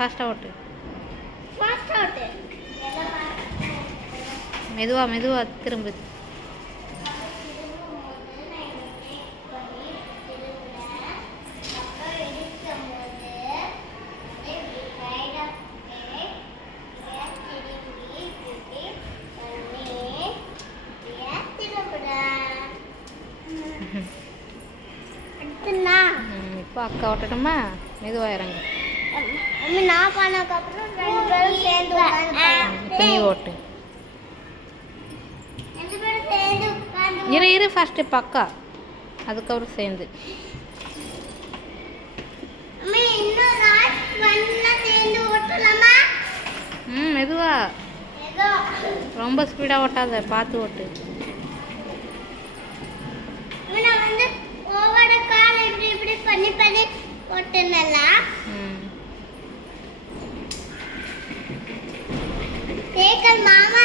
ஃபாஸ்ட்டாக ஓட்டு. ஃபாஸ்ட்டாக ஓட்டு. மெதுவாக திரும்பு. இப்போ அக்கா ஓட்டட்டுமா? மெதுவாக இறங்க. நான் பண்ணதுக்கப்புறம் ரெண்டு பேரும் சேர்ந்து இப்போ நீ ஓட்டு. ரெண்டு பேரும் சேர்ந்து உட்காந்து இரு ஃபர்ஸ்ட் இப்போ அக்கா, அதுக்கப்புறம் சேர்ந்து. இன்னும் லாஸ்ட் ஒன்னா சேர்ந்து ஓட்டலாமா? மெதுவா, ஏதோ ரொம்ப ஸ்பீடாக ஓட்டாத, பார்த்து ஓட்டு. நான் வந்து ஒவ்வொரு கால் இப்படி பண்ணி ஓட்டுனல. சைக்கிள் மாமா